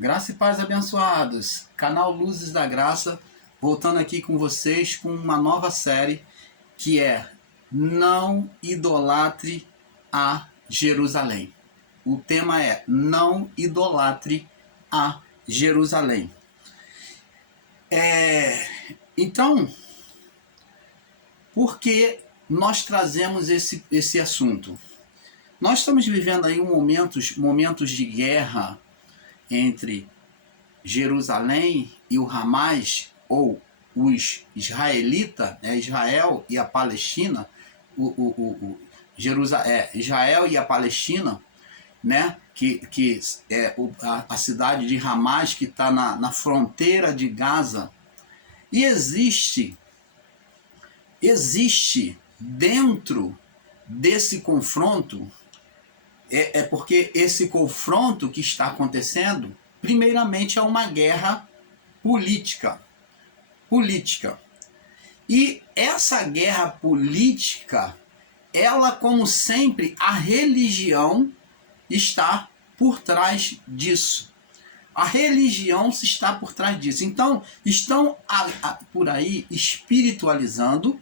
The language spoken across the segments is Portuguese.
Graça e paz abençoados, canal Luzes da Graça, voltando aqui com vocês com uma nova série que é Não Idolatre a Jerusalém. O tema é Não Idolatre a Jerusalém. Então, por que nós trazemos esse assunto? Nós estamos vivendo aí momentos de guerra entre Jerusalém e o Hamas, ou os israelitas, Israel e a Palestina, Israel e a Palestina, né? que é a cidade de Hamas, que está na fronteira de Gaza. E existe dentro desse confronto, porque esse confronto que está acontecendo, primeiramente é uma guerra política. E essa guerra política, ela, como sempre, a religião está por trás disso. A religião está por trás disso. Então, estão por aí espiritualizando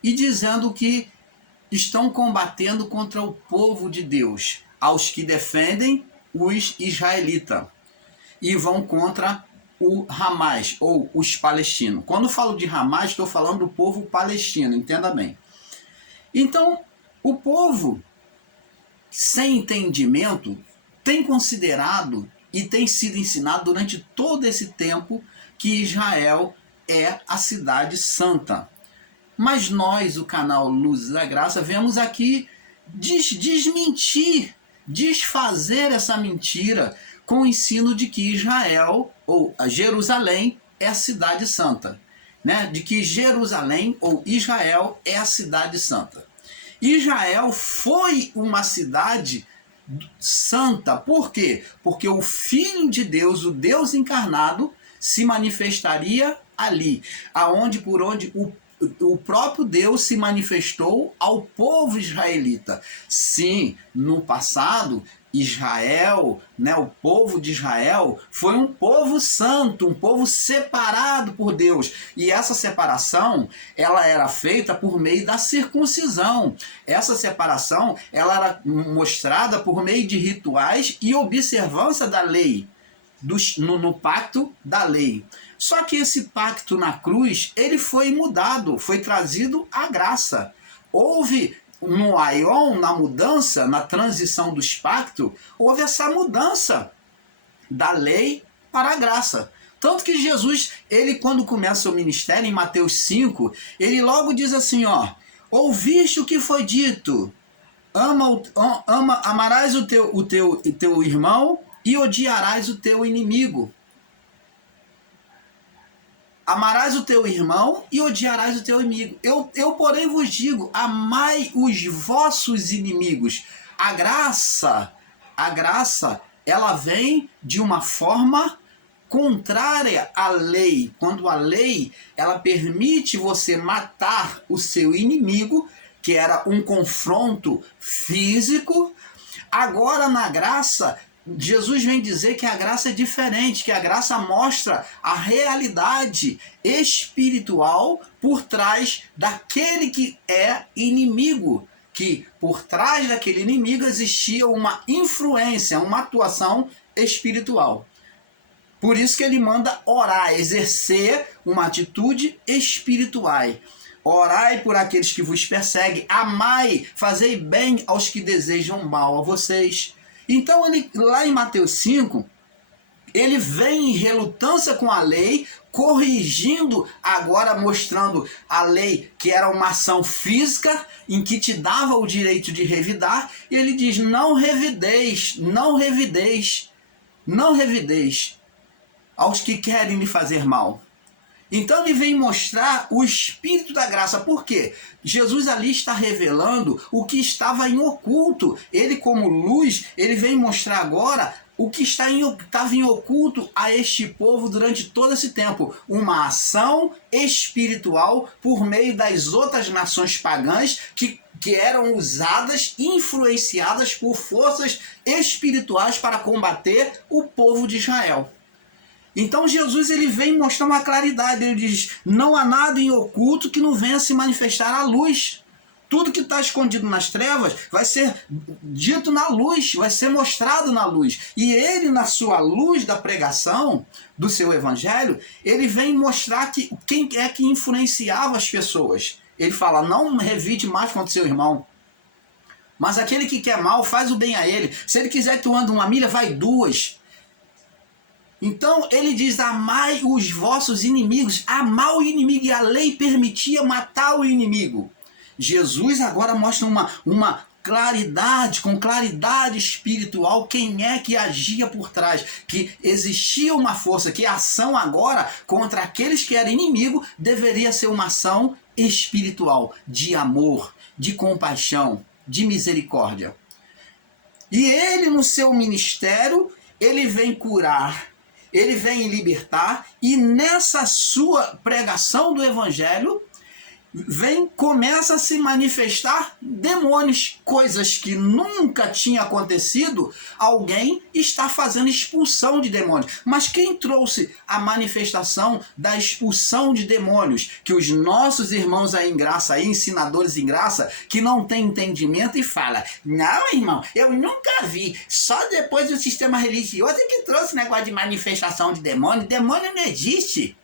e dizendo que estão combatendo contra o povo de Deus, aos que defendem os israelitas, e vão contra o Hamas, ou os palestinos. Quando eu falo de Hamas, estou falando do povo palestino, entenda bem. Então, o povo, sem entendimento, tem considerado e tem sido ensinado durante todo esse tempo que Israel é a cidade santa. Mas nós, o canal Luzes da Graça, vemos aqui desmentir, desfazer essa mentira com o ensino de que Israel, ou Jerusalém, é a cidade santa. Né? De que Jerusalém, ou Israel, é a cidade santa. Israel foi uma cidade santa. Por quê? Porque o Filho de Deus, o Deus encarnado, se manifestaria ali, por onde o próprio Deus se manifestou ao povo israelita. Sim, no passado, Israel, o povo de Israel, foi um povo santo, um povo separado por Deus. E essa separação, ela era feita por meio da circuncisão. Essa separação, ela era mostrada por meio de rituais e observância da lei, no pacto da lei. Só que esse pacto na cruz, ele foi mudado, foi trazido à graça. Houve no aion, na mudança, na transição dos pactos, houve essa mudança da lei para a graça. Tanto que Jesus, ele quando começa o ministério, em Mateus 5, ele logo diz assim, ouviste o que foi dito, amarás o teu irmão e odiarás o teu inimigo. Amarás o teu irmão e odiarás o teu inimigo. Eu porém vos digo, amai os vossos inimigos. A graça, ela vem de uma forma contrária à lei. Quando a lei, ela permite você matar o seu inimigo, que era um confronto físico, agora na graça, Jesus vem dizer que a graça é diferente, que a graça mostra a realidade espiritual por trás daquele que é inimigo, que por trás daquele inimigo existia uma influência, uma atuação espiritual. Por isso que ele manda orar, exercer uma atitude espiritual. Orai por aqueles que vos perseguem, amai, fazei bem aos que desejam mal a vocês. Então, lá em Mateus 5, ele vem em relutância com a lei, corrigindo, agora mostrando a lei que era uma ação física, em que te dava o direito de revidar, e ele diz, não revideis aos que querem lhe fazer mal. Então ele vem mostrar o Espírito da graça. Por quê? Jesus ali está revelando o que estava em oculto. Ele, como luz, ele vem mostrar agora o que estava em oculto a este povo durante todo esse tempo. Uma ação espiritual por meio das outras nações pagãs que que eram usadas, influenciadas por forças espirituais para combater o povo de Israel. Então Jesus ele vem mostrar uma claridade, ele diz, não há nada em oculto que não venha se manifestar à luz. Tudo que está escondido nas trevas vai ser dito na luz, vai ser mostrado na luz. E ele, na sua luz da pregação, do seu evangelho, ele vem mostrar que quem é que influenciava as pessoas. Ele fala, não revide mais contra o seu irmão. Mas aquele que quer mal, faz o bem a ele. Se ele quiser que tu ande 1 milha, vai 2. Então ele diz, amai os vossos inimigos, amar o inimigo, e a lei permitia matar o inimigo. Jesus agora mostra uma claridade, com claridade espiritual, quem é que agia por trás, que existia uma força, que a ação agora contra aqueles que eram inimigo deveria ser uma ação espiritual, de amor, de compaixão, de misericórdia. E ele no seu ministério, ele vem curar, ele vem libertar, e nessa sua pregação do evangelho, começa a se manifestar demônios, coisas que nunca tinha acontecido. Alguém está fazendo expulsão de demônios. Mas quem trouxe a manifestação da expulsão de demônios? Que os nossos irmãos aí em graça, aí, ensinadores em graça, que não tem entendimento e fala, não, irmão, eu nunca vi, só depois do sistema religioso é que trouxe negócio de manifestação de demônio. Demônio não existe.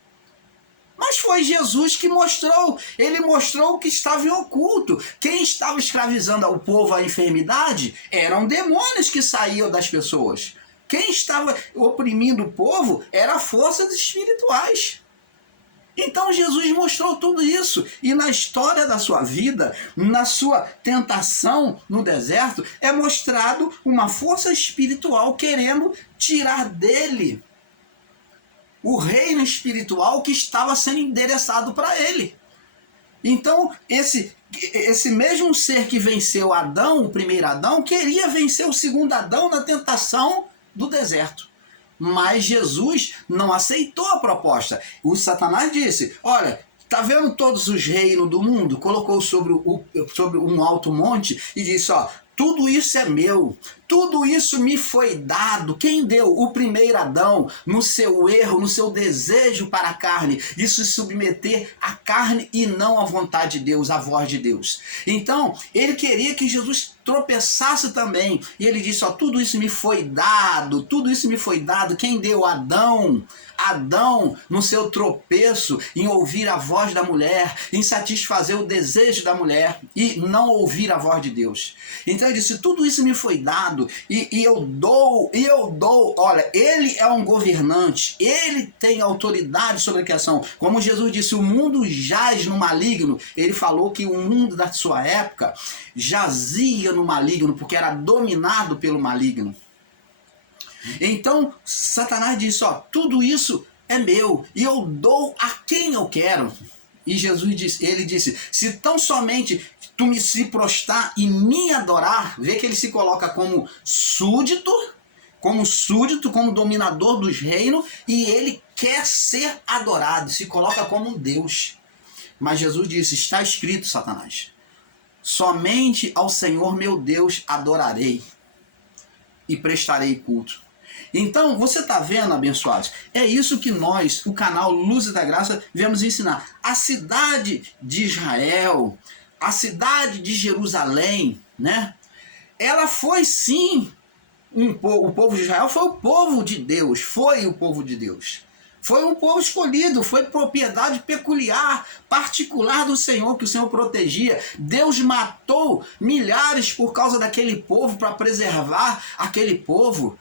Mas foi Jesus que mostrou, ele mostrou o que estava em oculto. Quem estava escravizando o povo à enfermidade eram demônios que saíam das pessoas. Quem estava oprimindo o povo eram forças espirituais. Então Jesus mostrou tudo isso. E na história da sua vida, na sua tentação no deserto, é mostrado uma força espiritual querendo tirar dele o reino espiritual que estava sendo endereçado para ele. Então, esse mesmo ser que venceu Adão, o primeiro Adão, queria vencer o segundo Adão na tentação do deserto. Mas Jesus não aceitou a proposta. O Satanás disse, olha, tá vendo todos os reinos do mundo? Colocou sobre um alto monte e disse, ó, tudo isso é meu, tudo isso me foi dado. Quem deu? O primeiro Adão, no seu erro, no seu desejo para a carne, de se submeter à carne e não à vontade de Deus, à voz de Deus. Então, ele queria que Jesus tropeçasse também. E ele disse, ó, tudo isso me foi dado, tudo isso me foi dado. Quem deu? Adão. Adão, no seu tropeço, em ouvir a voz da mulher, em satisfazer o desejo da mulher e não ouvir a voz de Deus. Então ele disse, tudo isso me foi dado e eu dou, olha, ele é um governante, ele tem autoridade sobre a criação. Como Jesus disse, o mundo jaz no maligno, ele falou que o mundo da sua época jazia no maligno, porque era dominado pelo maligno. Então, Satanás disse, ó, tudo isso é meu e eu dou a quem eu quero. E Jesus disse, ele disse, se tão somente tu me se prostrar e me adorar, vê que ele se coloca como súdito, como dominador dos reinos, e ele quer ser adorado, se coloca como um Deus. Mas Jesus disse, está escrito, Satanás, somente ao Senhor meu Deus adorarei e prestarei culto. Então, você está vendo, abençoados? É isso que nós, o canal Luzes da Graça, viemos ensinar. A cidade de Israel, a cidade de Jerusalém, né? Ela foi sim, o povo de Israel foi o povo de Deus, foi o povo de Deus. Foi um povo escolhido, foi propriedade peculiar, particular do Senhor, que o Senhor protegia. Deus matou milhares por causa daquele povo, para preservar aquele povo.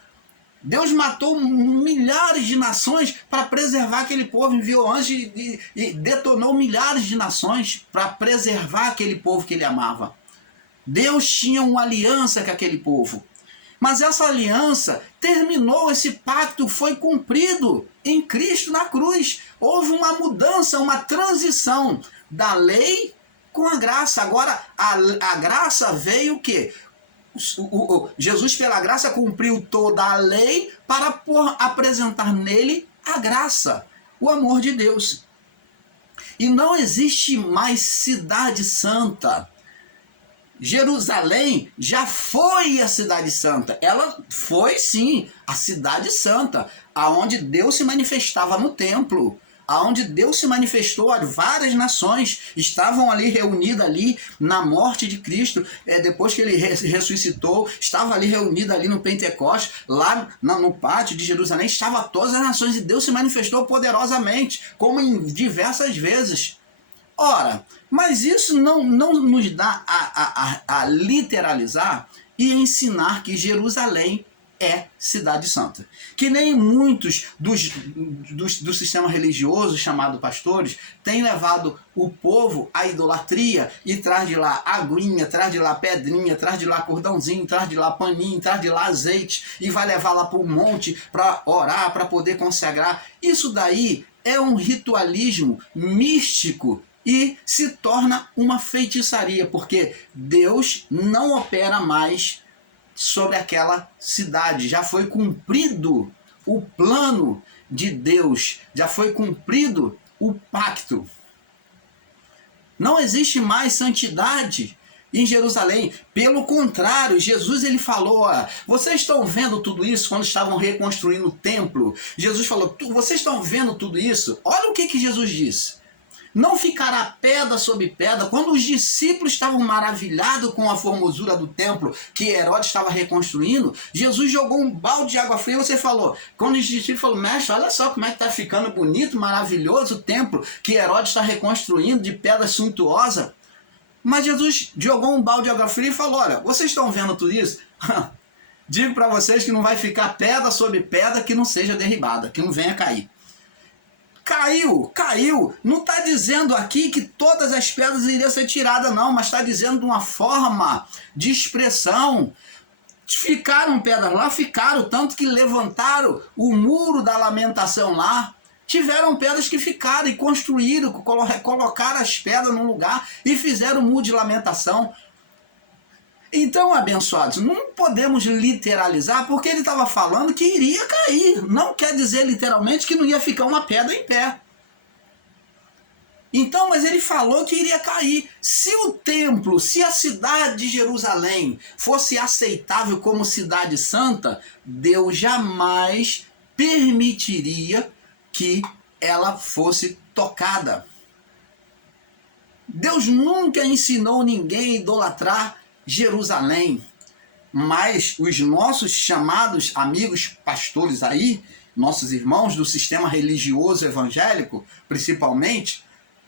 Deus matou milhares de nações para preservar aquele povo, enviou anjos e detonou milhares de nações para preservar aquele povo que ele amava. Deus tinha uma aliança com aquele povo. Mas essa aliança terminou, esse pacto foi cumprido em Cristo na cruz. Houve uma mudança, uma transição da lei com a graça. Agora a graça veio o quê? Jesus, pela graça, cumpriu toda a lei para apresentar nele a graça, o amor de Deus. E não existe mais cidade santa. Jerusalém já foi a cidade santa. Ela foi sim a cidade santa, aonde Deus se manifestava no templo, aonde Deus se manifestou a várias nações, estavam ali reunidas ali na morte de Cristo, depois que ele ressuscitou, estava ali reunida ali no Pentecostes, lá no pátio de Jerusalém, estava todas as nações e Deus se manifestou poderosamente, como em diversas vezes. Ora, mas isso não nos dá a literalizar e ensinar que Jerusalém é cidade santa. Que nem muitos do sistema religioso chamado pastores têm levado o povo à idolatria e traz de lá aguinha, traz de lá pedrinha, traz de lá cordãozinho, traz de lá paninho, traz de lá azeite e vai levar lá para o monte para orar, para poder consagrar. Isso daí é um ritualismo místico e se torna uma feitiçaria, porque Deus não opera mais sobre aquela cidade. Já foi cumprido o plano de Deus, já foi cumprido o pacto. Não existe mais santidade em Jerusalém. Pelo contrário, Jesus ele falou, vocês estão vendo tudo isso quando estavam reconstruindo o templo? Jesus falou, vocês estão vendo tudo isso? Olha o que Jesus disse. Não ficará pedra sobre pedra. Quando os discípulos estavam maravilhados com a formosura do templo que Herodes estava reconstruindo, Jesus jogou um balde de água fria e você falou, quando os discípulos falaram, mestre, olha só como é que está ficando bonito, maravilhoso o templo que Herodes está reconstruindo de pedra suntuosa. Mas Jesus jogou um balde de água fria e falou, olha, vocês estão vendo tudo isso? Digo para vocês que não vai ficar pedra sobre pedra que não seja derribada, que não venha cair. Caiu. Não está dizendo aqui que todas as pedras iriam ser tiradas, não, mas está dizendo de uma forma de expressão. Ficaram pedras lá, ficaram, tanto que levantaram o muro da lamentação lá. Tiveram pedras que ficaram e construíram, colocaram as pedras no lugar e fizeram o muro de lamentação. Então, abençoados, não podemos literalizar porque ele estava falando que iria cair. Não quer dizer literalmente que não ia ficar uma pedra em pé. Então, mas ele falou que iria cair. Se o templo, se a cidade de Jerusalém fosse aceitável como cidade santa, Deus jamais permitiria que ela fosse tocada. Deus nunca ensinou ninguém a idolatrar Jerusalém, mas os nossos chamados amigos pastores aí, nossos irmãos do sistema religioso evangélico, principalmente,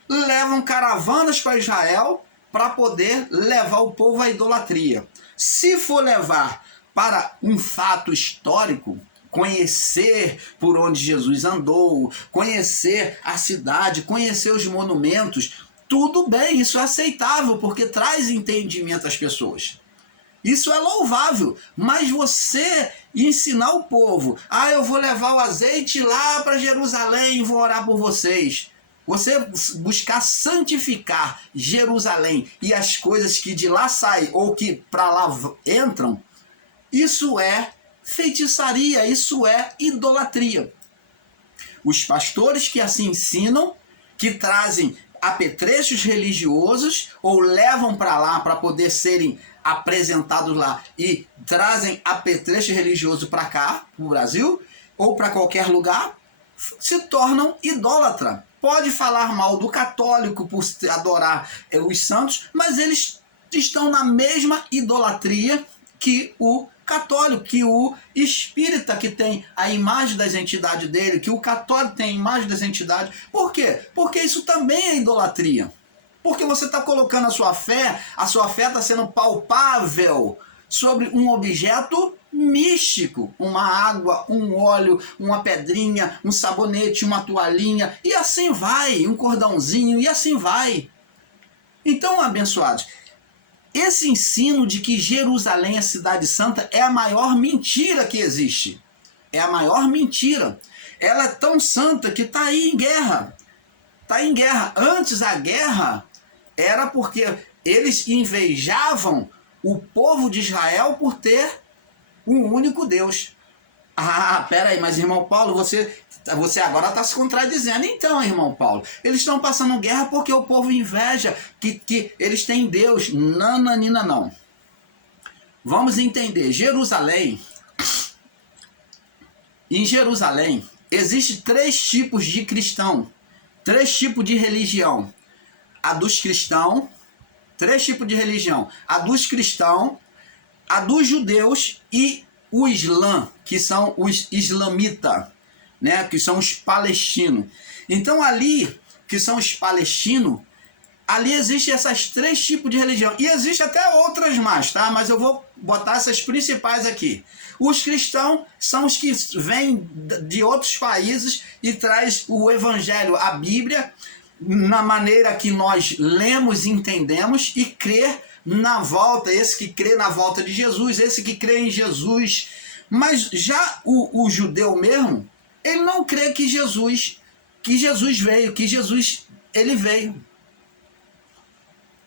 levam caravanas para Israel para poder levar o povo à idolatria. Se for levar para um fato histórico, conhecer por onde Jesus andou, conhecer a cidade, conhecer os monumentos, tudo bem, isso é aceitável, porque traz entendimento às pessoas. Isso é louvável, mas você ensinar o povo, eu vou levar o azeite lá para Jerusalém e vou orar por vocês. Você buscar santificar Jerusalém e as coisas que de lá saem ou que para lá entram, isso é feitiçaria, isso é idolatria. Os pastores que assim ensinam, que trazem apetrechos religiosos ou levam para lá para poder serem apresentados lá e trazem apetrecho religioso para cá, para o Brasil, ou para qualquer lugar, se tornam idólatra. Pode falar mal do católico por adorar os santos, mas eles estão na mesma idolatria que o católico, que o espírita, que tem a imagem das entidades dele, que o católico tem a imagem das entidades. Por quê? Porque isso também é idolatria. Porque você está colocando a sua fé está sendo palpável sobre um objeto místico, uma água, um óleo, uma pedrinha, um sabonete, uma toalhinha, e assim vai, um cordãozinho, e assim vai. Então, abençoados, esse ensino de que Jerusalém é cidade santa é a maior mentira que existe. É a maior mentira. Ela é tão santa que está aí em guerra. Está em guerra. Antes a guerra era porque eles invejavam o povo de Israel por ter um único Deus. Ah, peraí, mas irmão Paulo, você agora está se contradizendo. Então, irmão Paulo, eles estão passando guerra porque o povo inveja que eles têm Deus. Nananina, não. Vamos entender. Em Jerusalém, existem 3 tipos de cristão, 3 tipos de religião. A dos cristãos, 3 tipos de religião. A dos cristãos, a dos judeus e o Islã, que são os islamitas, né, que são os palestinos. Então ali, que são os palestinos, ali existem essas 3 tipos de religião. E existem até outras mais, tá? Mas eu vou botar essas principais aqui. Os cristãos são os que vêm de outros países e traz o evangelho, a Bíblia, na maneira que nós lemos e entendemos, e crer na volta, esse que crê na volta de Jesus, esse que crê em Jesus. Mas já o judeu mesmo, ele não crê que Jesus veio, que Jesus ele veio.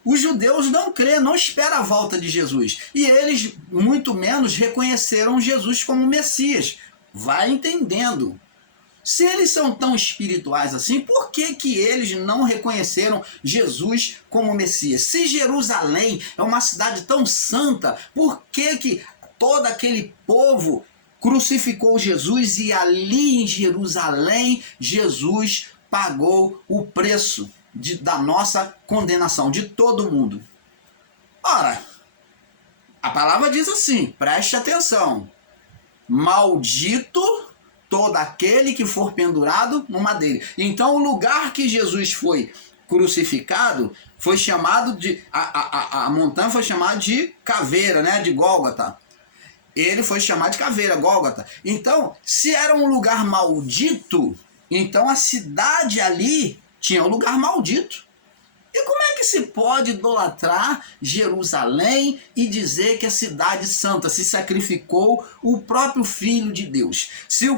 Os judeus não crêem, não esperam a volta de Jesus. E eles, muito menos, reconheceram Jesus como Messias. Vai entendendo. Se eles são tão espirituais assim, por que eles não reconheceram Jesus como Messias? Se Jerusalém é uma cidade tão santa, por que todo aquele povo crucificou Jesus e ali em Jerusalém Jesus pagou o preço da nossa condenação, de todo mundo? Ora, a palavra diz assim, preste atenção: maldito todo aquele que for pendurado no madeiro. Então o lugar que Jesus foi crucificado foi chamado de... A montanha foi chamada de caveira, né? De Gólgota. Ele foi chamado de caveira, Gólgota. Então, se era um lugar maldito, então a cidade ali tinha um lugar maldito. E como é que se pode idolatrar Jerusalém e dizer que a cidade santa se sacrificou o próprio Filho de Deus? Se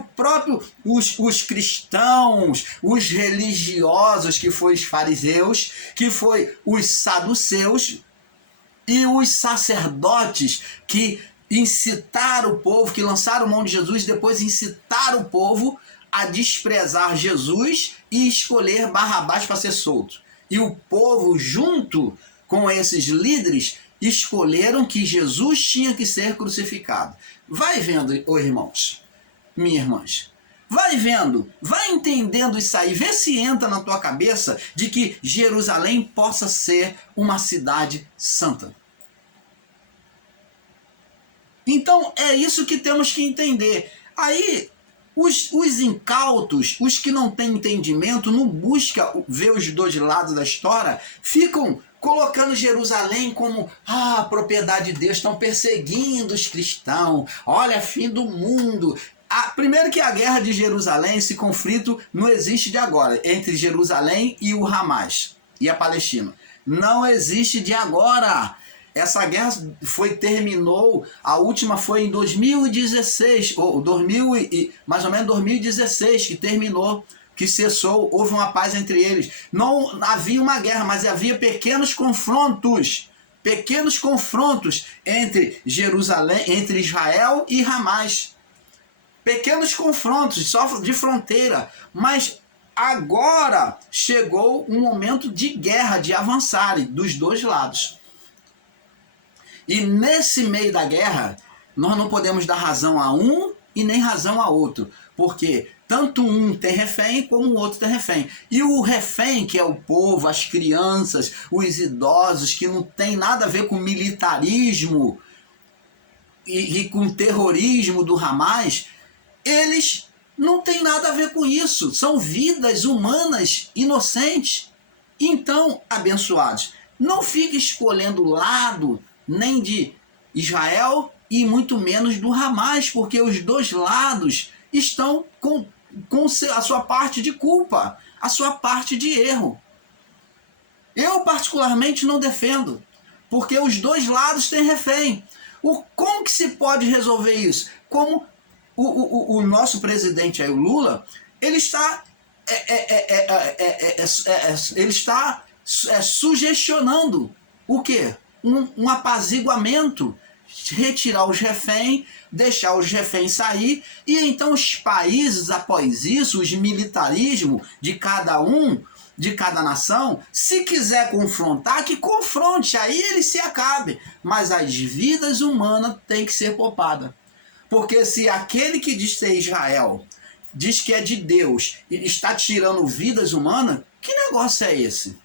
os cristãos, os religiosos, que foi os fariseus, que foi os saduceus e os sacerdotes que incitaram o povo, que lançaram mão de Jesus, depois incitaram o povo a desprezar Jesus e escolher Barrabás para ser solto. E o povo, junto com esses líderes, escolheram que Jesus tinha que ser crucificado. Vai vendo, irmãos, minhas irmãs. Vai vendo, vai entendendo isso aí. Vê se entra na tua cabeça de que Jerusalém possa ser uma cidade santa. Então é isso que temos que entender. Aí os incautos, os que não têm entendimento, não buscam ver os 2 lados da história, ficam colocando Jerusalém como propriedade de Deus, estão perseguindo os cristãos, olha, fim do mundo. Primeiro que a guerra de Jerusalém, esse conflito não existe de agora, entre Jerusalém e o Hamas e a Palestina. Não existe de agora. Essa guerra terminou, a última foi em 2016, mais ou menos 2016 que terminou, que cessou, houve uma paz entre eles. Não havia uma guerra, mas havia pequenos confrontos entre Jerusalém, entre Israel e Hamas. Pequenos confrontos, só de fronteira, mas agora chegou um momento de guerra, de avançarem dos 2 lados. E nesse meio da guerra, nós não podemos dar razão a um e nem razão a outro. Porque tanto um tem refém como o outro tem refém. E o refém, que é o povo, as crianças, os idosos, que não tem nada a ver com militarismo e com terrorismo do Hamas, eles não têm nada a ver com isso. São vidas humanas inocentes. Então, abençoados, não fique escolhendo lado nem de Israel e muito menos do Hamas, porque os 2 lados estão com a sua parte de culpa, a sua parte de erro. Eu particularmente não defendo, porque os 2 lados têm refém. Como que se pode resolver isso? Como o nosso presidente aí, o Lula, ele está sugestionando o quê? Um apaziguamento, retirar os reféns, deixar os reféns sair, e então os países, após isso, os militarismos de cada um, de cada nação, se quiser confrontar, que confronte, aí ele se acabe. Mas as vidas humanas têm que ser poupadas. Porque se aquele que diz ser Israel, diz que é de Deus, e está tirando vidas humanas, que negócio é esse?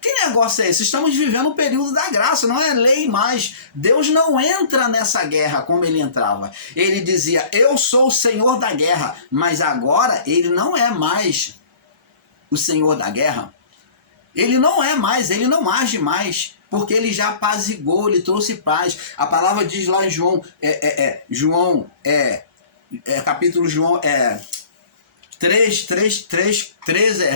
Que negócio é esse? Estamos vivendo o período da graça, não é lei mais. Deus não entra nessa guerra como ele entrava. Ele dizia, eu sou o Senhor da guerra, mas agora ele não é mais o Senhor da guerra. Ele não é mais, ele não age mais, porque ele já apazigou, ele trouxe paz. A palavra diz lá em capítulo João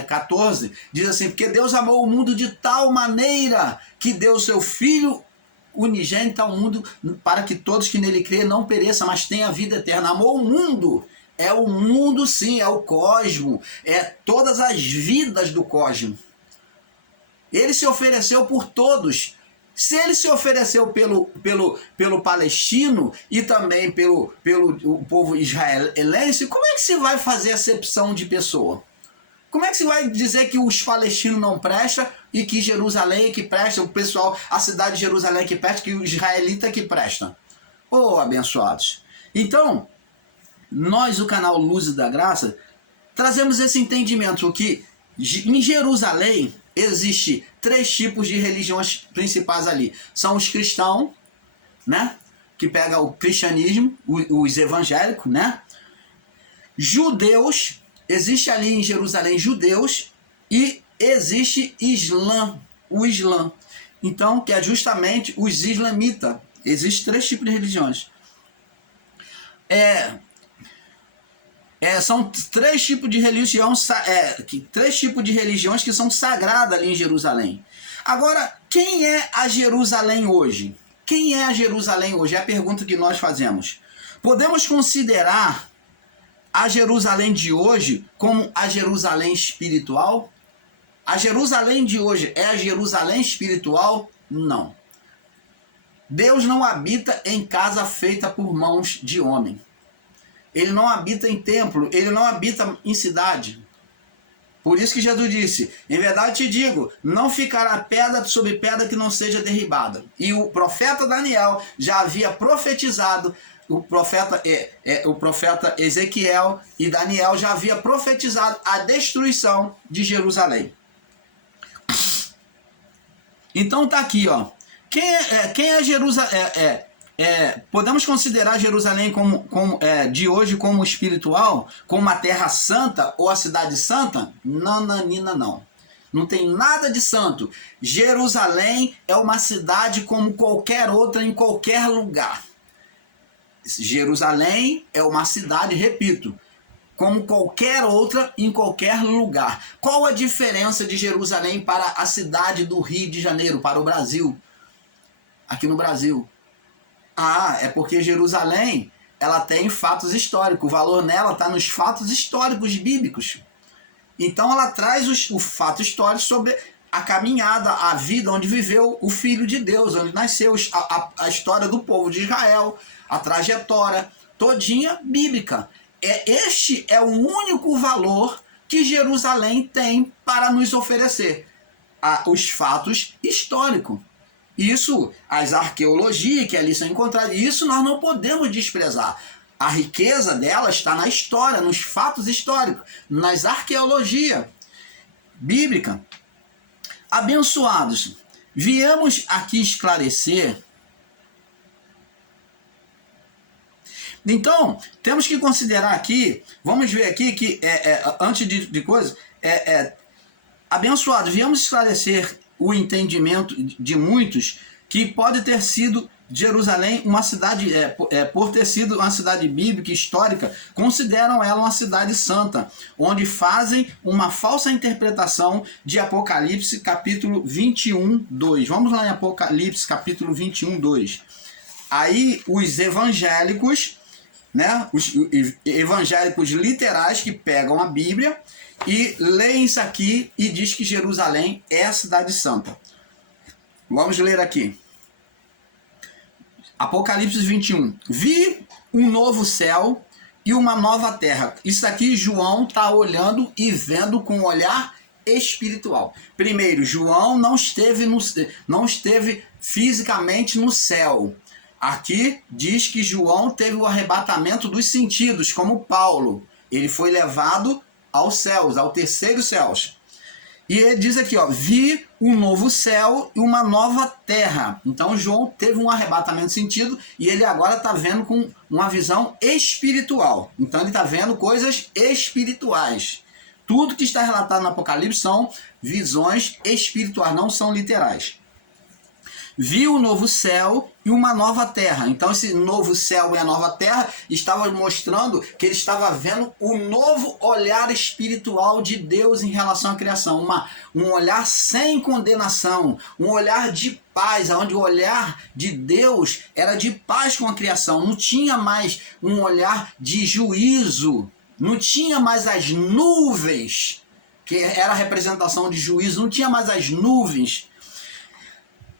14, diz assim, porque Deus amou o mundo de tal maneira que deu seu Filho unigênito ao mundo para que todos que nele crêem não pereçam, mas tenham a vida eterna. Amou o mundo. É o mundo, sim, é o cosmo, é todas as vidas do cosmo. Ele se ofereceu por todos. Se ele se ofereceu pelo palestino e também pelo povo israelense, como é que se vai fazer acepção de pessoa? Como é que se vai dizer que os palestinos não prestam e que Jerusalém é que presta, o pessoal, a cidade de Jerusalém é que presta, que o israelita é que presta? Oh, abençoados! Então, nós, o canal Luz da Graça, trazemos esse entendimento que em Jerusalém existe 3 tipos de religiões principais ali. São os cristãos, né? Que pega o cristianismo, os evangélicos, né? Judeus, existe ali em Jerusalém judeus e existe Islã, o Islã. Então, que é justamente os islamitas. Existem 3 tipos de religiões. São 3 tipos de religião, 3 tipos de religiões que são sagradas ali em Jerusalém. Agora, quem é a Jerusalém hoje? Quem é a Jerusalém hoje? É a pergunta que nós fazemos. Podemos considerar a Jerusalém de hoje como a Jerusalém espiritual? A Jerusalém de hoje é a Jerusalém espiritual? Não. Deus não habita em casa feita por mãos de homem. Ele não habita em templo, ele não habita em cidade. Por isso que Jesus disse, em verdade te digo, não ficará pedra sobre pedra que não seja derribada. E o profeta Daniel já havia profetizado, o profeta Ezequiel e Daniel já havia profetizado a destruição de Jerusalém. Então tá aqui, ó. Quem é Jerusalém? Podemos considerar Jerusalém de hoje como espiritual, como a terra santa ou a cidade santa? Nananina, não. Não tem nada de santo. Jerusalém é uma cidade como qualquer outra em qualquer lugar. Jerusalém é uma cidade, repito, como qualquer outra em qualquer lugar. Qual a diferença de Jerusalém para a cidade do Rio de Janeiro, para o Brasil? Aqui no Brasil. É porque Jerusalém, ela tem fatos históricos. O valor nela está nos fatos históricos bíblicos. Então ela traz o fato histórico sobre a caminhada, a vida onde viveu o Filho de Deus, onde nasceu a história do povo de Israel, a trajetória todinha bíblica. Este é o único valor que Jerusalém tem para nos oferecer. Os fatos históricos. Isso, as arqueologias que ali são encontradas, isso nós não podemos desprezar. A riqueza dela está na história, nos fatos históricos, nas arqueologias bíblicas. Abençoados, viemos aqui esclarecer. Então, temos que considerar aqui, vamos ver aqui que, antes de coisa, abençoados, viemos esclarecer o entendimento de muitos que pode ter sido Jerusalém uma cidade, por ter sido uma cidade bíblica, histórica, consideram ela uma cidade santa, onde fazem uma falsa interpretação de Apocalipse capítulo 21, 2. Vamos lá em Apocalipse capítulo 21, 2. Aí os evangélicos, né, os evangélicos literais que pegam a Bíblia e leem isso aqui e diz que Jerusalém é a cidade santa. Vamos ler aqui. Apocalipse 21. Vi um novo céu e uma nova terra. Isso aqui João está olhando e vendo com um olhar espiritual. Primeiro, João não esteve fisicamente no céu. Aqui diz que João teve o arrebatamento dos sentidos, como Paulo. Ele foi levado aos céus, ao terceiro céu. E ele diz aqui, ó, vi um novo céu e uma nova terra. Então João teve um arrebatamento de sentido e ele agora está vendo com uma visão espiritual. Então ele está vendo coisas espirituais. Tudo que está relatado no Apocalipse são visões espirituais, não são literais. Vi o novo céu e uma nova terra. Então esse novo céu e a nova terra estava mostrando que ele estava vendo o novo olhar espiritual de Deus em relação à criação. Um olhar sem condenação, um olhar de paz, onde o olhar de Deus era de paz com a criação. Não tinha mais um olhar de juízo, não tinha mais as nuvens, que era a representação de juízo, não tinha mais as nuvens.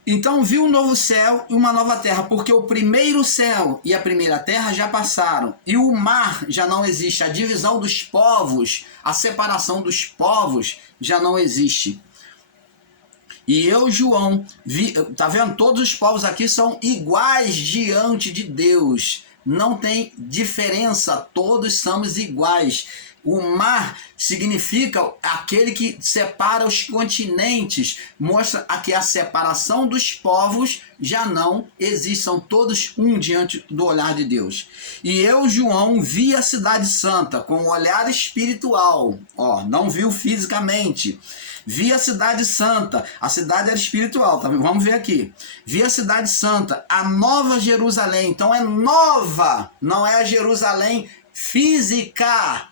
Então viu um novo céu e uma nova terra, porque o primeiro céu e a primeira terra já passaram, e o mar já não existe, a divisão dos povos, a separação dos povos já não existe. E eu, João, vi, tá vendo? Todos os povos aqui são iguais diante de Deus, não tem diferença, todos somos iguais. O mar significa aquele que separa os continentes, mostra que a separação dos povos já não existe, são todos um diante do olhar de Deus. E eu, João, vi a cidade santa com um olhar espiritual, ó, não viu fisicamente. Vi a cidade santa, a cidade era espiritual, tá? Vamos ver aqui. Vi a cidade santa, a nova Jerusalém, então é nova, não é a Jerusalém física.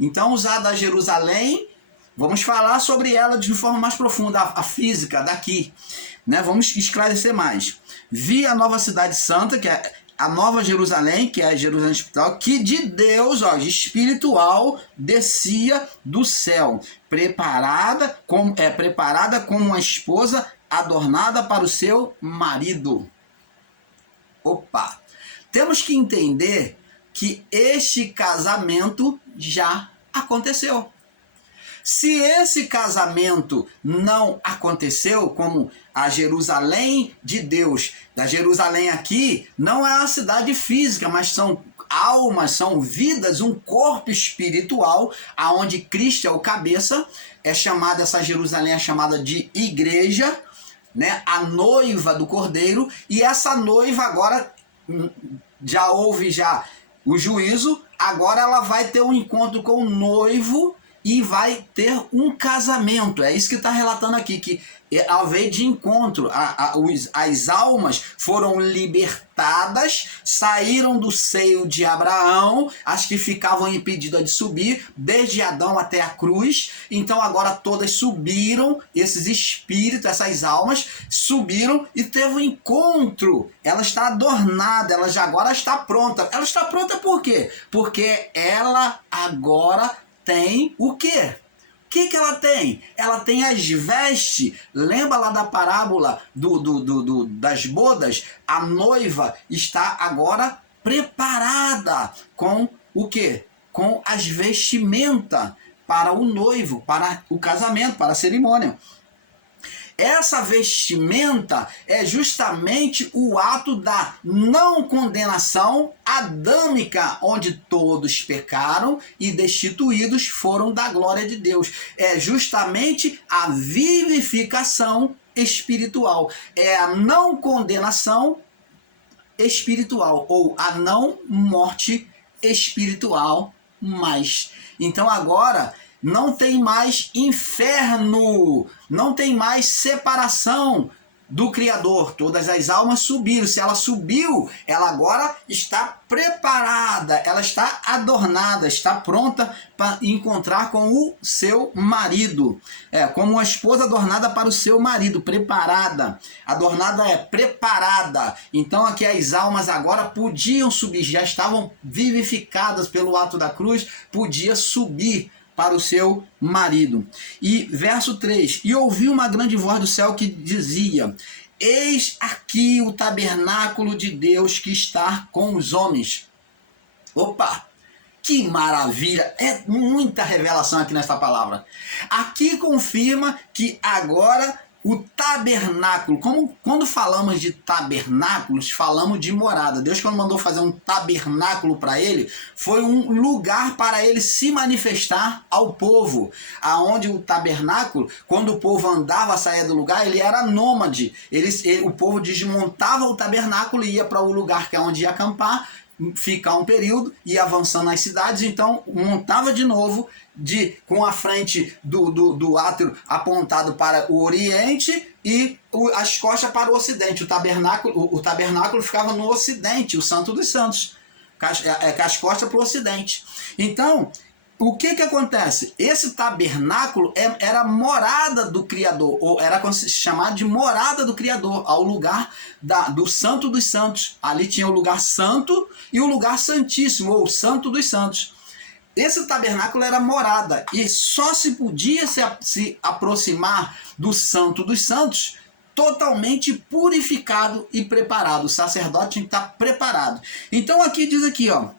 Então, usada a Jerusalém, vamos falar sobre ela de forma mais profunda, a física daqui, né? Vamos esclarecer mais. Vi a nova cidade santa, que é a nova Jerusalém, que é a Jerusalém espiritual, que de Deus, ó, de espiritual, descia do céu, preparada como uma esposa adornada para o seu marido. Opa! Temos que entender que este casamento já aconteceu. Se esse casamento não aconteceu, como a Jerusalém de Deus, da Jerusalém aqui, não é a cidade física, mas são almas, são vidas, um corpo espiritual, aonde Cristo é o cabeça, essa Jerusalém é chamada de igreja, né? A noiva do Cordeiro, e essa noiva agora já houve o juízo, agora ela vai ter um encontro com o noivo e vai ter um casamento. É isso que está relatando aqui, que ao ver de encontro, as almas foram libertadas, saíram do seio de Abraão, as que ficavam impedidas de subir, desde Adão até a cruz. Então agora todas subiram, esses espíritos, essas almas, subiram e teve um encontro. Ela está adornada, ela já agora está pronta. Ela está pronta por quê? Porque ela agora tem o quê? O que ela tem? Ela tem as vestes. Lembra lá da parábola das bodas? A noiva está agora preparada com o quê? Com as vestimentas para o noivo, para o casamento, para a cerimônia. Essa vestimenta é justamente o ato da não condenação adâmica, onde todos pecaram e destituídos foram da glória de Deus. É justamente a vivificação espiritual. É a não condenação espiritual, ou a não morte espiritual mais. Então agora não tem mais inferno, não tem mais separação do Criador. Todas as almas subiram. Se ela subiu, ela agora está preparada, ela está adornada, está pronta para encontrar com o seu marido. É como uma esposa adornada para o seu marido, preparada. Adornada é preparada. Então aqui as almas agora podiam subir, já estavam vivificadas pelo ato da cruz, podia subir para o seu marido. E verso 3, e ouvi uma grande voz do céu que dizia: eis aqui o tabernáculo de Deus que está com os homens. Opa! Que maravilha! É muita revelação aqui nesta palavra. Aqui confirma que agora o tabernáculo, quando falamos de tabernáculos, falamos de morada. Deus, quando mandou fazer um tabernáculo para ele, foi um lugar para ele se manifestar ao povo. Aonde o tabernáculo, quando o povo andava, saía do lugar, ele era nômade. O povo desmontava o tabernáculo e ia para o lugar que é onde ia acampar, ficar um período, ia avançando nas cidades, então montava de novo, com a frente do átrio apontado para o oriente e as costas para o ocidente. O tabernáculo ficava no ocidente, o Santo dos Santos, com as costas para o ocidente. Então, o que acontece? Esse tabernáculo era morada do Criador, ou era chamado de morada do Criador, ao lugar do Santo dos Santos. Ali tinha o lugar santo e o lugar santíssimo, ou Santo dos Santos. Esse tabernáculo era morada e só se podia se aproximar do Santo dos Santos totalmente purificado e preparado. O sacerdote tinha que estar preparado. Então aqui diz aqui, ó.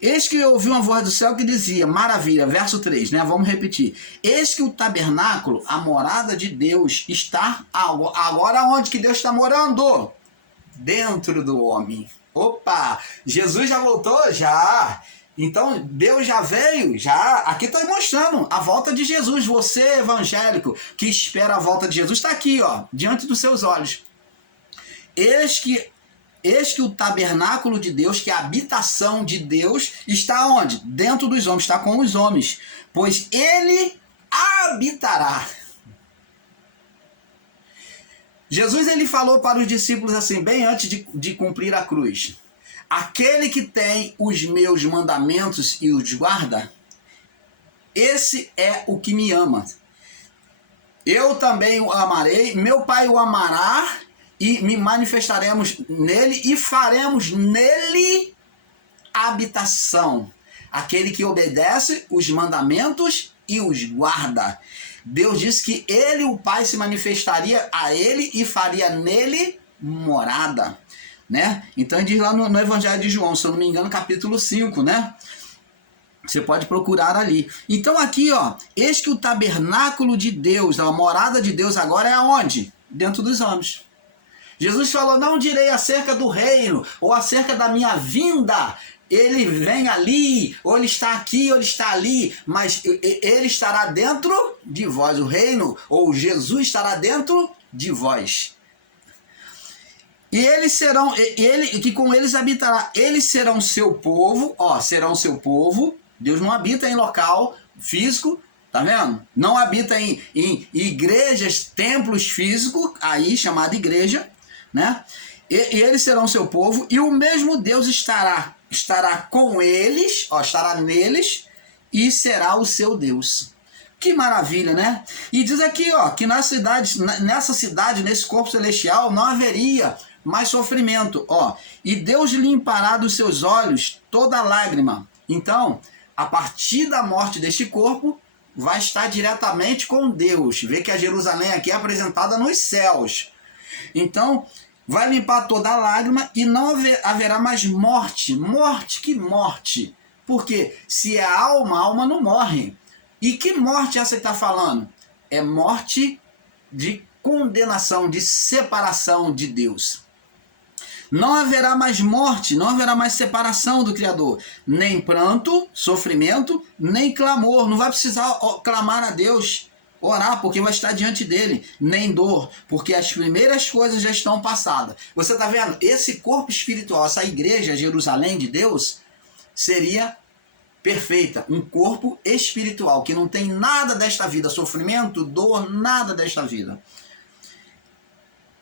Eis que eu ouvi uma voz do céu que dizia, maravilha, verso 3, né? Vamos repetir. Eis que o tabernáculo, a morada de Deus, está agora onde que Deus está morando? Dentro do homem. Opa! Jesus já voltou? Já! Então, Deus já veio, já. Aqui está mostrando a volta de Jesus. Você, evangélico, que espera a volta de Jesus, está aqui, ó, diante dos seus olhos. Eis que o tabernáculo de Deus, que a habitação de Deus, está onde? Dentro dos homens, está com os homens. Pois ele habitará. Jesus, ele falou para os discípulos assim, bem antes de cumprir a cruz. Aquele que tem os meus mandamentos e os guarda, esse é o que me ama. Eu também o amarei, meu Pai o amará, e me manifestaremos nele e faremos nele habitação. Aquele que obedece os mandamentos e os guarda. Deus disse que ele, o Pai, se manifestaria a ele e faria nele morada. Né? Então diz lá no Evangelho de João, se eu não me engano, capítulo 5, né? Você pode procurar ali. Então aqui, ó, eis que o tabernáculo de Deus, a morada de Deus agora é aonde? Dentro dos homens. Jesus falou, não direi acerca do reino, ou acerca da minha vinda, ele vem ali, ou ele está aqui, ou ele está ali, mas ele estará dentro de vós, o reino, ou Jesus estará dentro de vós. E eles serão, que com eles habitará, eles serão seu povo, ó, serão seu povo. Deus não habita em local físico, tá vendo? Não habita em igrejas, templos físicos, aí chamada igreja, né? E eles serão seu povo, e o mesmo Deus estará com eles, ó, estará neles, e será o seu Deus. Que maravilha, né? E diz aqui, ó, que nessa cidade, nesse corpo celestial, não haveria mais sofrimento, ó. E Deus limpará dos seus olhos toda lágrima. Então, a partir da morte deste corpo, vai estar diretamente com Deus. Vê que a Jerusalém aqui é apresentada nos céus. Então, vai limpar toda a lágrima e não haverá mais morte. Morte? Que morte? Porque se é alma, a alma não morre. E que morte essa que está falando? É morte de condenação, de separação de Deus. Não haverá mais morte, não haverá mais separação do Criador. Nem pranto, sofrimento, nem clamor. Não vai precisar clamar a Deus, orar, porque vai estar diante dele. Nem dor, porque as primeiras coisas já estão passadas. Você está vendo? Esse corpo espiritual, essa igreja, Jerusalém de Deus, seria perfeita. Um corpo espiritual, que não tem nada desta vida. Sofrimento, dor, nada desta vida.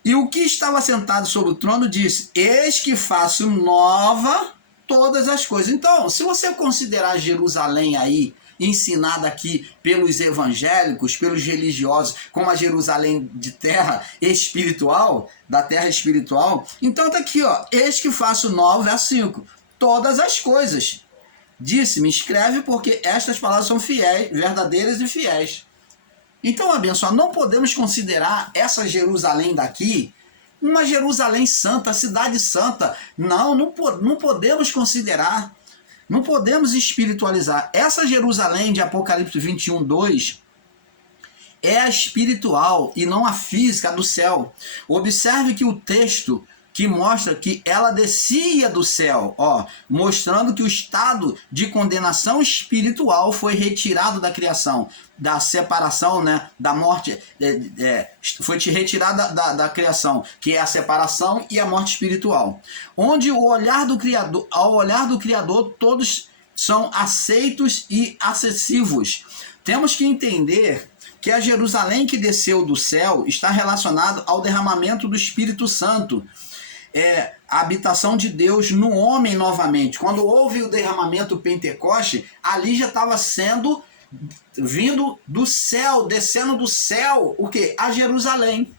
E o que estava sentado sobre o trono disse, eis que faço nova todas as coisas. Então, se você considerar Jerusalém aí, ensinada aqui pelos evangélicos, pelos religiosos, como a Jerusalém de terra espiritual, da terra espiritual, então tá aqui, ó, eis que faço nova, verso 5, todas as coisas. Disse-me, escreve, porque estas palavras são fiéis, verdadeiras e fiéis. Então, abençoado, não podemos considerar essa Jerusalém daqui uma Jerusalém santa, a cidade santa. Não podemos considerar, não podemos espiritualizar. Essa Jerusalém de Apocalipse 21:2 é a espiritual e não a física do céu. Observe que o texto que mostra que ela descia do céu, mostrando que o estado de condenação espiritual foi retirado da criação, da separação, né, da morte, foi retirada da criação, que é a separação e a morte espiritual. Onde ao olhar do Criador, todos são aceitos e acessíveis. Temos que entender que a Jerusalém que desceu do céu está relacionado ao derramamento do Espírito Santo, a habitação de Deus no homem novamente. Quando houve o derramamento do Pentecoste, ali já estava sendo vindo do céu, descendo do céu, o que? A Jerusalém.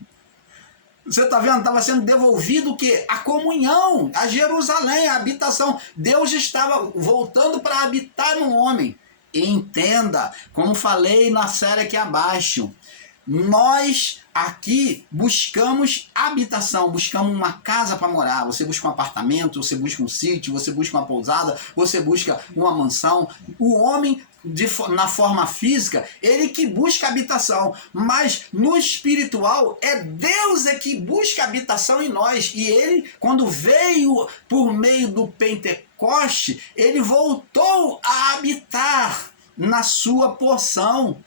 Você está vendo? Estava sendo devolvido o quê? A comunhão, a Jerusalém, a habitação. Deus estava voltando para habitar no homem. E entenda, como falei na série aqui abaixo, nós aqui buscamos habitação, buscamos uma casa para morar. Você busca um apartamento, você busca um sítio, você busca uma pousada, você busca uma mansão. O homem, na forma física, ele que busca habitação, mas no espiritual é Deus que busca habitação em nós. E ele, quando veio por meio do Pentecoste, ele voltou a habitar na sua porção.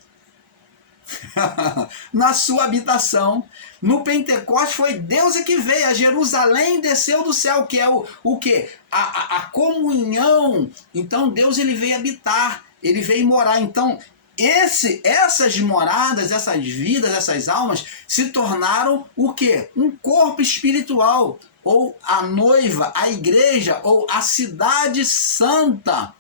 Na sua habitação. No Pentecoste foi Deus que veio, a Jerusalém desceu do céu, que é o quê? A comunhão. Então Deus ele veio habitar, ele veio morar. Então essas moradas, essas vidas, essas almas se tornaram o quê? Um corpo espiritual, ou a noiva, a igreja, ou a cidade santa,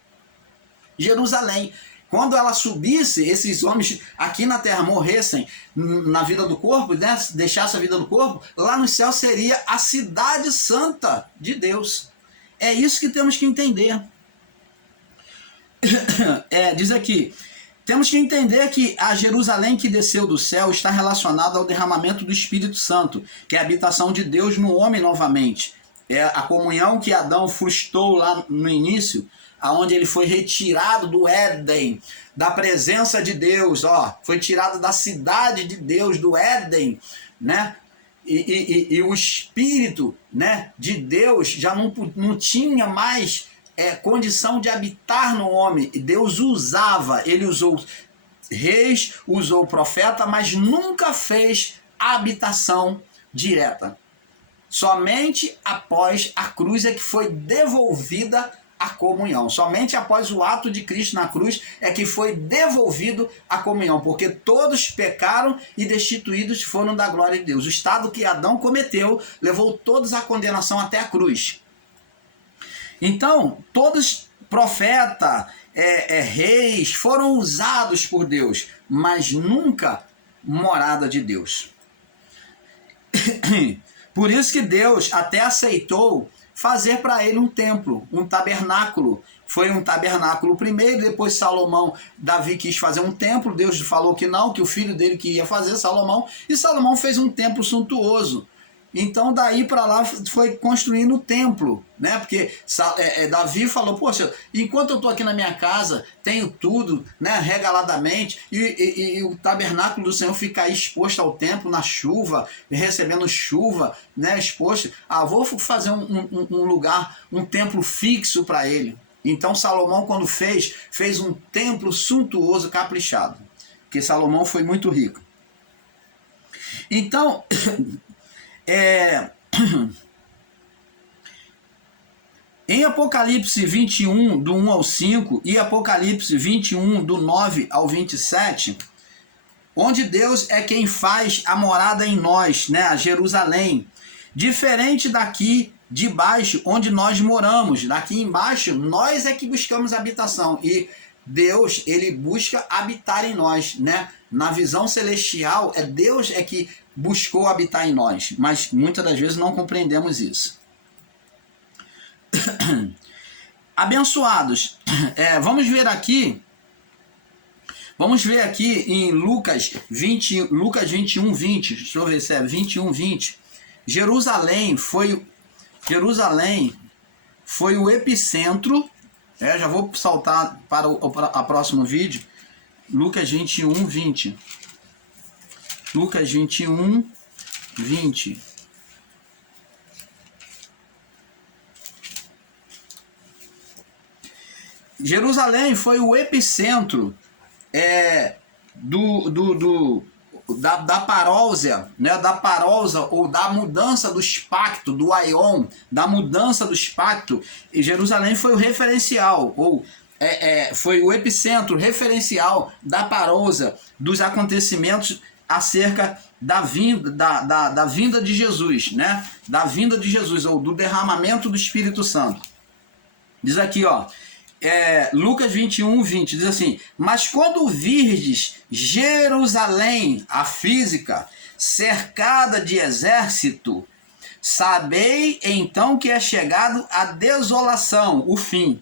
Jerusalém. Quando ela subisse, esses homens aqui na terra morressem na vida do corpo, né? Deixassem a vida do corpo, lá no céu seria a cidade santa de Deus. É isso que temos que entender. Diz aqui, temos que entender que a Jerusalém que desceu do céu está relacionada ao derramamento do Espírito Santo, que é a habitação de Deus no homem novamente. É a comunhão que Adão frustrou lá no início, aonde ele foi retirado do Éden, da presença de Deus, foi tirado da cidade de Deus, do Éden, né? E o Espírito, né, de Deus já não tinha mais condição de habitar no homem. Deus ele usou reis, usou profeta, mas nunca fez habitação direta. Somente após a cruz é que foi devolvida a comunhão. Somente após o ato de Cristo na cruz é que foi devolvido a comunhão, porque todos pecaram e destituídos foram da glória de Deus. O estado que Adão cometeu levou todos à condenação até a cruz. Então, todos profetas, reis, foram usados por Deus, mas nunca morada de Deus. Por isso que Deus até aceitou fazer para ele um templo, um tabernáculo. Foi um tabernáculo primeiro, depois Davi quis fazer um templo, Deus falou que não, que o filho dele que ia fazer, Salomão, e Salomão fez um templo suntuoso. Então daí para lá foi construindo o templo, né? Porque Davi falou, poxa, enquanto eu estou aqui na minha casa, tenho tudo, né, regaladamente, e o tabernáculo do Senhor fica aí exposto ao templo, na chuva, recebendo chuva, né, exposto. Vou fazer um lugar, um templo fixo para ele. Então Salomão, quando fez um templo suntuoso, caprichado, porque Salomão foi muito rico. Então em Apocalipse 21, do 1 ao 5, e Apocalipse 21, do 9 ao 27, onde Deus é quem faz a morada em nós, né, a Jerusalém, diferente daqui de baixo, onde nós moramos. Daqui embaixo, nós é que buscamos habitação, e Deus, ele busca habitar em nós, né? Na visão celestial, Deus é que buscou habitar em nós, mas muitas das vezes não compreendemos isso. Abençoados, vamos ver aqui em Lucas 21, 20, deixa eu ver se é 21, 20, Jerusalém foi o epicentro. Já vou saltar para o próximo vídeo. Lucas 21, 20. Lucas 21, 20. Jerusalém foi o epicentro da parousia, né, da parousa ou da mudança dos pactos, do aion, da mudança dos pactos. E Jerusalém foi o referencial, ou foi o epicentro referencial da parousa, dos acontecimentos acerca da vinda de Jesus, né? Da vinda de Jesus, ou do derramamento do Espírito Santo. Diz aqui, ó, Lucas 21, 20, diz assim: mas quando virdes Jerusalém, a física, cercada de exército, sabei então que é chegado a desolação, o fim.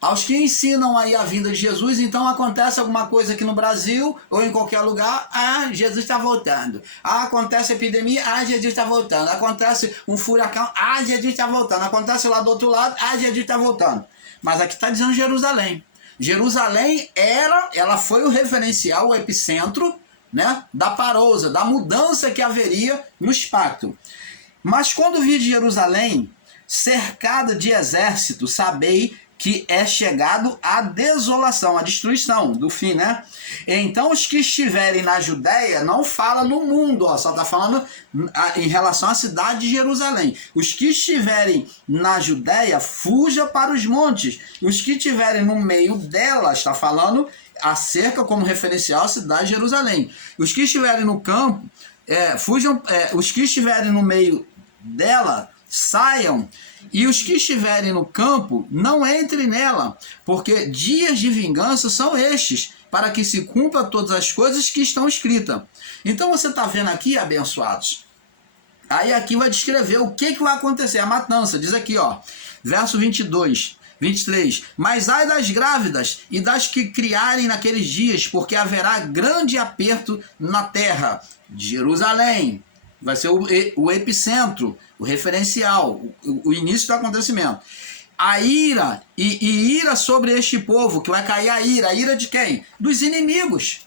Aos que ensinam aí a vinda de Jesus, então acontece alguma coisa aqui no Brasil ou em qualquer lugar, Jesus está voltando. Acontece epidemia, Jesus está voltando. Acontece um furacão, Jesus está voltando. Acontece lá do outro lado, Jesus está voltando. Mas aqui está dizendo Jerusalém. Jerusalém ela foi o referencial, o epicentro, né, da parousa, da mudança que haveria nos pactos. Mas quando vi Jerusalém cercada de exército, sabei que é chegado a desolação, a destruição do fim, né? Então os que estiverem na Judéia, não fala no mundo, ó, só está falando em relação à cidade de Jerusalém. Os que estiverem na Judéia, fuja para os montes. Os que estiverem no meio dela, está falando acerca como referencial a cidade de Jerusalém. Os que estiverem no campo, fujam, os que estiverem no meio dela, saiam, e os que estiverem no campo, não entrem nela, porque dias de vingança são estes, para que se cumpra todas as coisas que estão escritas. Então você está vendo aqui, abençoados, aí aqui vai descrever o que vai acontecer, a matança. Diz aqui, ó, verso 22, 23, mas ai das grávidas e das que criarem naqueles dias, porque haverá grande aperto na terra. Jerusalém vai ser o epicentro, o referencial, o início do acontecimento. A ira e ira sobre este povo, que vai cair a ira de quem? Dos inimigos,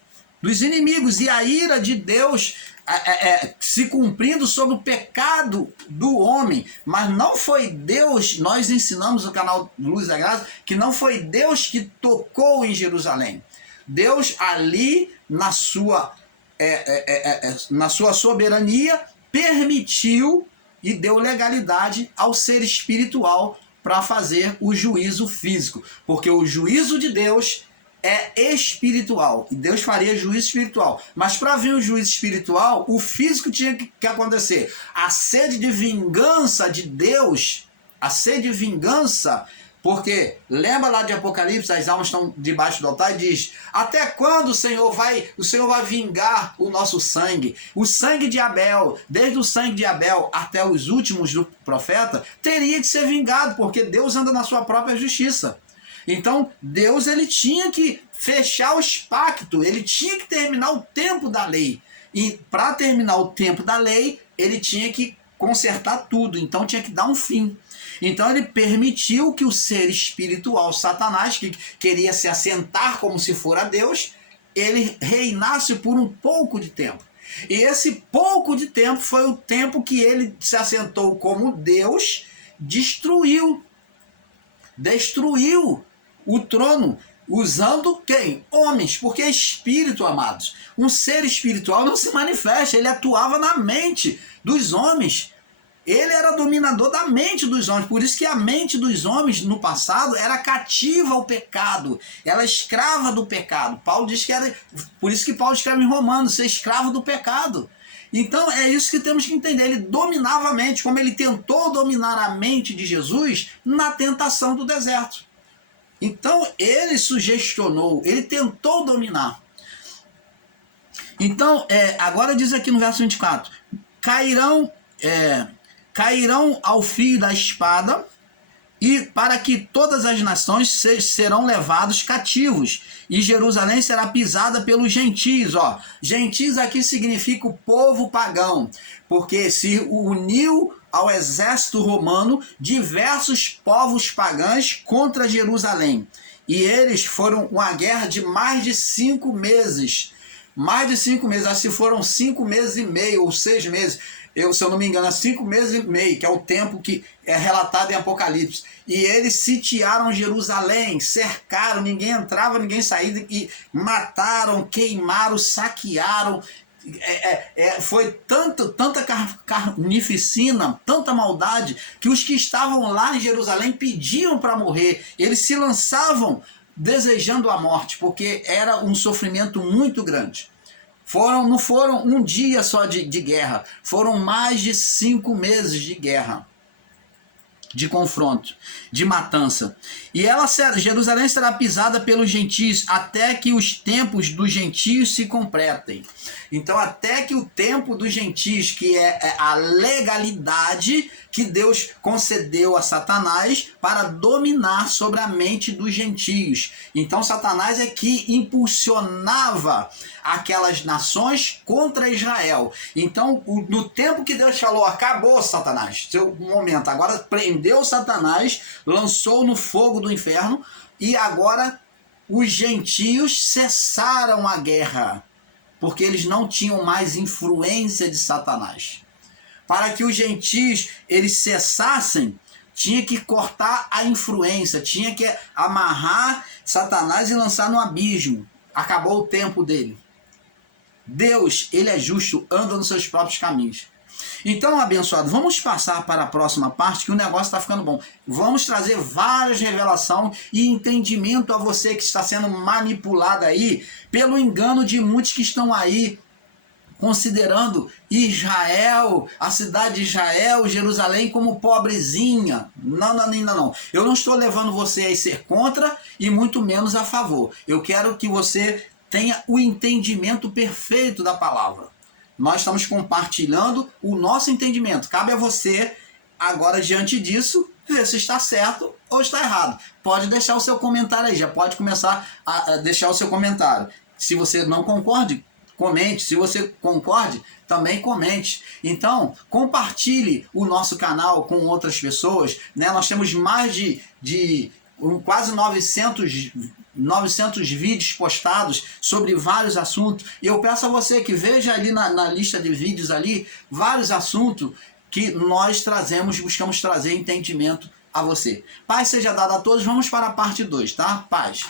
e a ira de Deus se cumprindo sobre o pecado do homem. Mas não foi Deus, nós ensinamos no canal Luz da Graça, que não foi Deus que tocou em Jerusalém. Deus ali, na sua soberania, permitiu e deu legalidade ao ser espiritual para fazer o juízo físico, porque o juízo de Deus é espiritual, e Deus faria juízo espiritual, mas para vir o juízo espiritual, o físico tinha que acontecer. A sede de vingança de Deus, porque lembra lá de Apocalipse, as almas estão debaixo do altar e diz: até quando o Senhor vai vingar o nosso sangue? O sangue de Abel, desde o sangue de Abel até os últimos do profeta, teria que ser vingado, porque Deus anda na sua própria justiça. Então Deus, ele tinha que fechar os pactos, ele tinha que terminar o tempo da lei. E para terminar o tempo da lei, ele tinha que consertar tudo, então tinha que dar um fim. Então ele permitiu que o ser espiritual, Satanás, que queria se assentar como se fora Deus, ele reinasse por um pouco de tempo. E esse pouco de tempo foi o tempo que ele se assentou como Deus, destruiu o trono, usando quem? Homens, porque é espírito, amados. Um ser espiritual não se manifesta, ele atuava na mente dos homens. Ele era dominador da mente dos homens, por isso que a mente dos homens no passado era cativa ao pecado, ela escrava do pecado. Paulo diz que era, por isso que Paulo escreve em Romanos, ser escravo do pecado. Então é isso que temos que entender, ele dominava a mente, como ele tentou dominar a mente de Jesus na tentação do deserto. Então ele sugestionou, ele tentou dominar. Então, agora diz aqui no verso 24, cairão ao fio da espada, e para que todas as nações serão levados cativos, e Jerusalém será pisada pelos gentios. Ó, gentios aqui significa o povo pagão, porque se uniu ao exército romano diversos povos pagãos contra Jerusalém. E eles foram uma guerra de mais de 5 meses. Mais de 5 meses, acho que foram 5 meses e meio ou 6 meses. Se eu não me engano, é 5 meses e meio, que é o tempo que é relatado em Apocalipse. E eles sitiaram Jerusalém, cercaram, ninguém entrava, ninguém saía, e mataram, queimaram, saquearam. Foi tanta carnificina, tanta maldade, que os que estavam lá em Jerusalém pediam para morrer. Eles se lançavam desejando a morte, porque era um sofrimento muito grande. Não foram um dia só de guerra, foram mais de 5 meses de guerra, de confronto, de matança. E Jerusalém será pisada pelos gentios até que os tempos dos gentios se completem. Então, até que o tempo dos gentios, que é a legalidade que Deus concedeu a Satanás para dominar sobre a mente dos gentios. Então, Satanás é que impulsionava aquelas nações contra Israel. Então, no tempo que Deus falou, acabou Satanás, seu momento, agora prendeu Satanás, lançou no fogo do inferno, e agora os gentios cessaram a guerra, porque eles não tinham mais influência de Satanás. Para que os gentios eles cessassem, tinha que cortar a influência, tinha que amarrar Satanás e lançar no abismo. Acabou o tempo dele. Deus, ele é justo, anda nos seus próprios caminhos. Então, abençoado, vamos passar para a próxima parte, que o negócio está ficando bom. Vamos trazer várias revelações e entendimento a você que está sendo manipulado aí pelo engano de muitos que estão aí considerando Israel, a cidade de Israel, Jerusalém, como pobrezinha. Não. Eu não estou levando você a ser contra e muito menos a favor. Eu quero que você tenha o entendimento perfeito da palavra. Nós estamos compartilhando o nosso entendimento. Cabe a você, agora, diante disso, ver se está certo ou está errado. Pode deixar o seu comentário aí, já pode começar a deixar o seu comentário. Se você não concorde, comente. Se você concorde, também comente. Então, compartilhe o nosso canal com outras pessoas, né? Nós temos mais de quase 900 vídeos postados sobre vários assuntos. E eu peço a você que veja ali na lista de vídeos ali, vários assuntos que nós buscamos trazer entendimento a você. Paz seja dada a todos. Vamos para a parte 2, tá? Paz.